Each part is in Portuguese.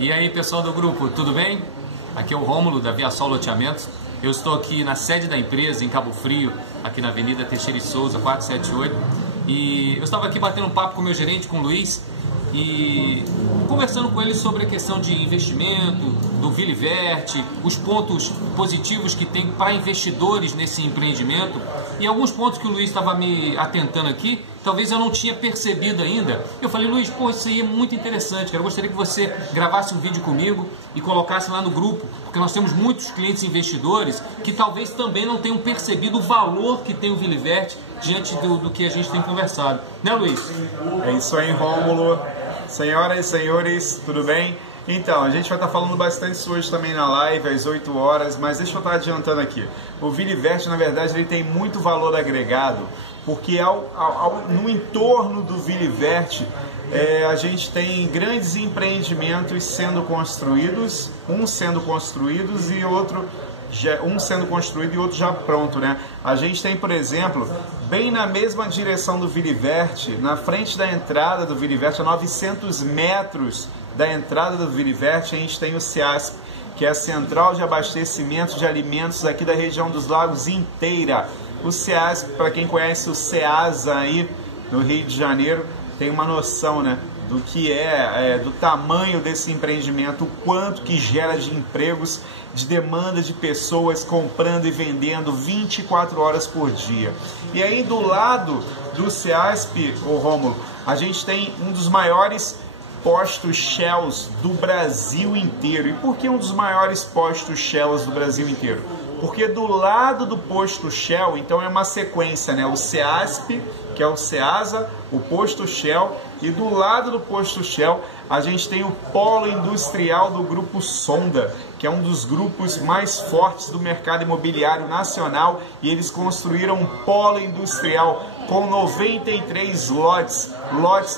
E aí, pessoal do grupo, tudo bem? Aqui é o Rômulo da Via Sol Loteamentos. Eu estou aqui na sede da empresa em Cabo Frio, aqui na Avenida Teixeira e Souza, 478. E eu estava aqui batendo um papo com o meu gerente, com o Luiz, e conversando com ele sobre a questão de investimento, do Vilivert, os pontos positivos que tem para investidores nesse empreendimento e alguns pontos que o Luiz estava me atentando aqui, talvez eu não tinha percebido ainda. Eu falei, Luiz, pô, isso aí é muito interessante, cara. Eu gostaria que você gravasse um vídeo comigo e colocasse lá no grupo, porque nós temos muitos clientes investidores que talvez também não tenham percebido o valor que tem o Vilivert diante do que a gente tem conversado. Né, Luiz? É isso aí, Rômulo. Senhoras e senhores, tudo bem? Então, a gente vai estar falando bastante isso hoje também na live, às 8 horas, mas deixa eu estar adiantando aqui. O Vilivert, na verdade, ele tem muito valor agregado, porque no entorno do Vilivert, a gente tem grandes empreendimentos sendo construídos, um sendo construído e outro já pronto, né? A gente tem, por exemplo, bem na mesma direção do Vilivert, na frente da entrada do Vilivert, a 900 metros da entrada do Vilivert, a gente tem o CEASP, que é a Central de Abastecimento de Alimentos aqui da região dos Lagos inteira. O CEASP, para quem conhece o CEASA aí no Rio de Janeiro, tem uma noção, né, do que do tamanho desse empreendimento, o quanto que gera de empregos, de demanda de pessoas comprando e vendendo 24 horas por dia. E aí do lado do CEASP, ô Rômulo, a gente tem um dos maiores postos Shells do Brasil inteiro. E por que um dos maiores postos Shells do Brasil inteiro? Porque do lado do posto Shell, então é uma sequência, né? O CEASP, que é o CEASA, o posto Shell, e do lado do posto Shell a gente tem o polo industrial do grupo Sonda, que é um dos grupos mais fortes do mercado imobiliário nacional, e eles construíram um polo industrial com 93 lotes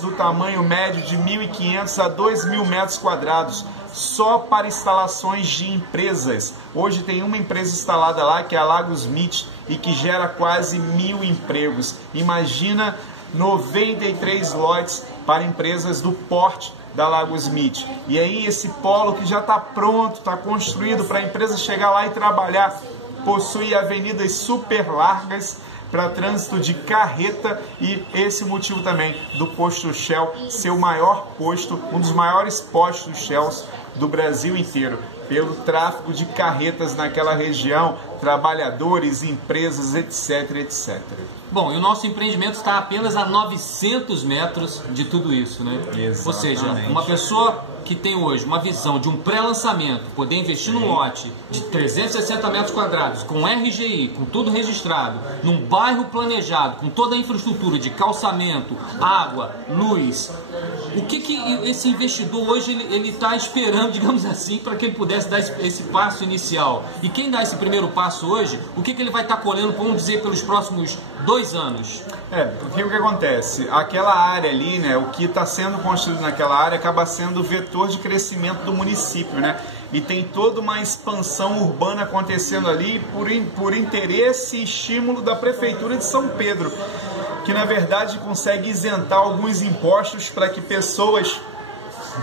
do tamanho médio de 1.500 a 2.000 metros quadrados, só para instalações de empresas. Hoje tem uma empresa instalada lá, que é a Lagos Meat, e que gera quase 1.000 empregos. Imagina 93 lotes para empresas do porte da Lagos Meat. E aí esse polo que já está pronto, está construído para a empresa chegar lá e trabalhar, possui avenidas super largas para trânsito de carreta, e esse motivo também do posto Shell ser o maior posto, um dos maiores postos Shells do Brasil inteiro, pelo tráfego de carretas naquela região, trabalhadores, empresas, etc, etc. Bom, e o nosso empreendimento está apenas a 900 metros de tudo isso, né? Exatamente. Ou seja, uma pessoa que tem hoje uma visão de um pré-lançamento, poder investir num lote de 360 metros quadrados, com RGI, com tudo registrado, num bairro planejado, com toda a infraestrutura de calçamento, água, luz. O que esse investidor hoje ele está esperando, digamos assim, para que ele pudesse dar esse passo inicial? E quem dá esse primeiro passo hoje, o que ele vai estar colhendo, vamos dizer, pelos próximos 2 anos? Porque o que acontece? Aquela área ali, né, o que está sendo construído naquela área acaba sendo o vetor de crescimento do município, né? E tem toda uma expansão urbana acontecendo ali por interesse e estímulo da Prefeitura de São Pedro, que na verdade consegue isentar alguns impostos para que pessoas,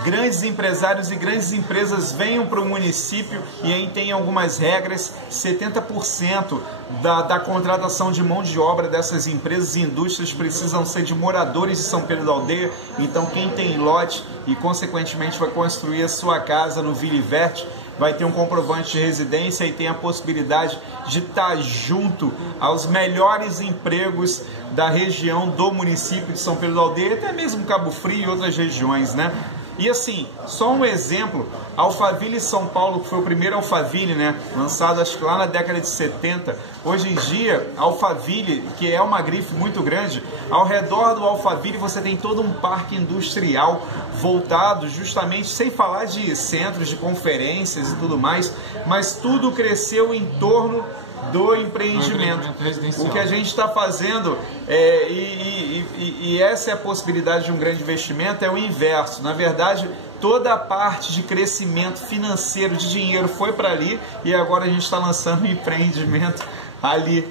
grandes empresários e grandes empresas venham para o município, e aí tem algumas regras. 70% da contratação de mão de obra dessas empresas e indústrias precisam ser de moradores de São Pedro da Aldeia. Então quem tem lote e consequentemente vai construir a sua casa no Vilivert vai ter um comprovante de residência e tem a possibilidade de estar junto aos melhores empregos da região do município de São Pedro da Aldeia, até mesmo Cabo Frio e outras regiões, né? E assim, só um exemplo, Alphaville São Paulo, que foi o primeiro Alphaville, né, lançado acho que lá na década de 70, hoje em dia, Alphaville, que é uma grife muito grande, ao redor do Alphaville você tem todo um parque industrial voltado justamente, sem falar de centros de conferências e tudo mais, mas tudo cresceu em torno do empreendimento. O que a gente está fazendo, e essa é a possibilidade de um grande investimento, é o inverso. Na verdade, toda a parte de crescimento financeiro, de dinheiro, foi para ali, e agora a gente está lançando um empreendimento ali,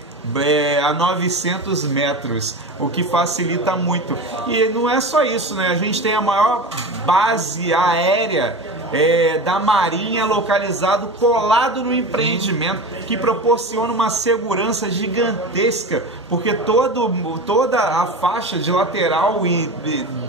a 900 metros, o que facilita muito. E não é só isso, né? A gente tem a maior base aérea da Marinha, localizado colado no empreendimento, que proporciona uma segurança gigantesca, porque toda a faixa de lateral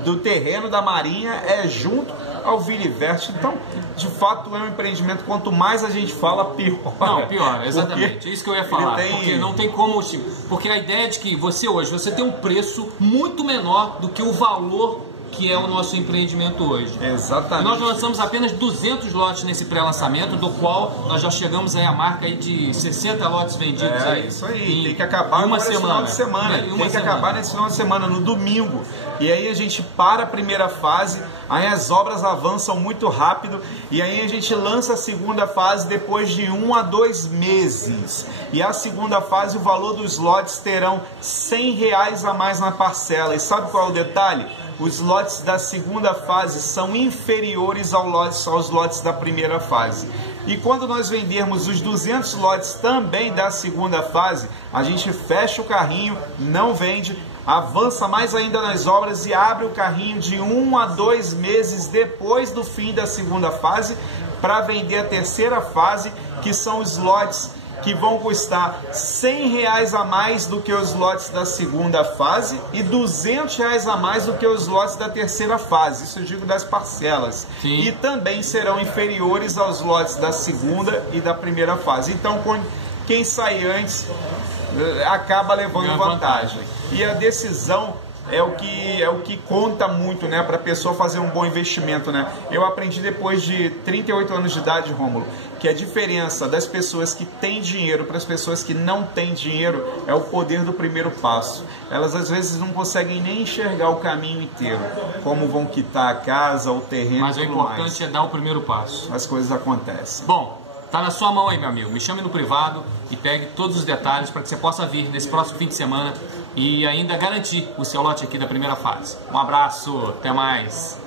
do terreno da Marinha é junto ao Vila Verte. Então, de fato, é um empreendimento, quanto mais a gente fala, pior. Não, pior, exatamente. Isso que eu ia falar. Porque não tem como... Porque a ideia é de que você tem um preço muito menor do que o valor que é o nosso empreendimento hoje. Exatamente. E nós lançamos apenas 200 lotes nesse pré-lançamento, do qual nós já chegamos aí a marca aí de 60 lotes vendidos. Isso aí. Tem que acabar nesse final de semana. Tem que acabar nesse final de semana, no domingo. E aí a gente para a primeira fase, aí as obras avançam muito rápido, e aí a gente lança a segunda fase depois de 1 a 2 meses. E a segunda fase, o valor dos lotes terão R$100 a mais na parcela. E sabe qual é o detalhe? Os lotes da segunda fase são inferiores aos lotes da primeira fase. E quando nós vendermos os 200 lotes também da segunda fase, a gente fecha o carrinho, não vende, avança mais ainda nas obras e abre o carrinho de 1 a 2 meses depois do fim da segunda fase, para vender a terceira fase, que são os lotes que vão custar R$100 a mais do que os lotes da segunda fase e R$200 a mais do que os lotes da terceira fase. Isso eu digo das parcelas. Sim. E também serão inferiores aos lotes da segunda e da primeira fase. Então, quem sai antes acaba levando vantagem. E a decisão é o que conta muito, né, para a pessoa fazer um bom investimento, né? Eu aprendi depois de 38 anos de idade, Rômulo, que a diferença das pessoas que têm dinheiro para as pessoas que não têm dinheiro é o poder do primeiro passo. Elas às vezes não conseguem nem enxergar o caminho inteiro, como vão quitar a casa, o terreno. Mas o importante é dar o primeiro passo. As coisas acontecem. Bom, tá na sua mão aí, meu amigo. Me chame no privado e pegue todos os detalhes para que você possa vir nesse próximo fim de semana e ainda garantir o seu lote aqui da primeira fase. Um abraço, até mais!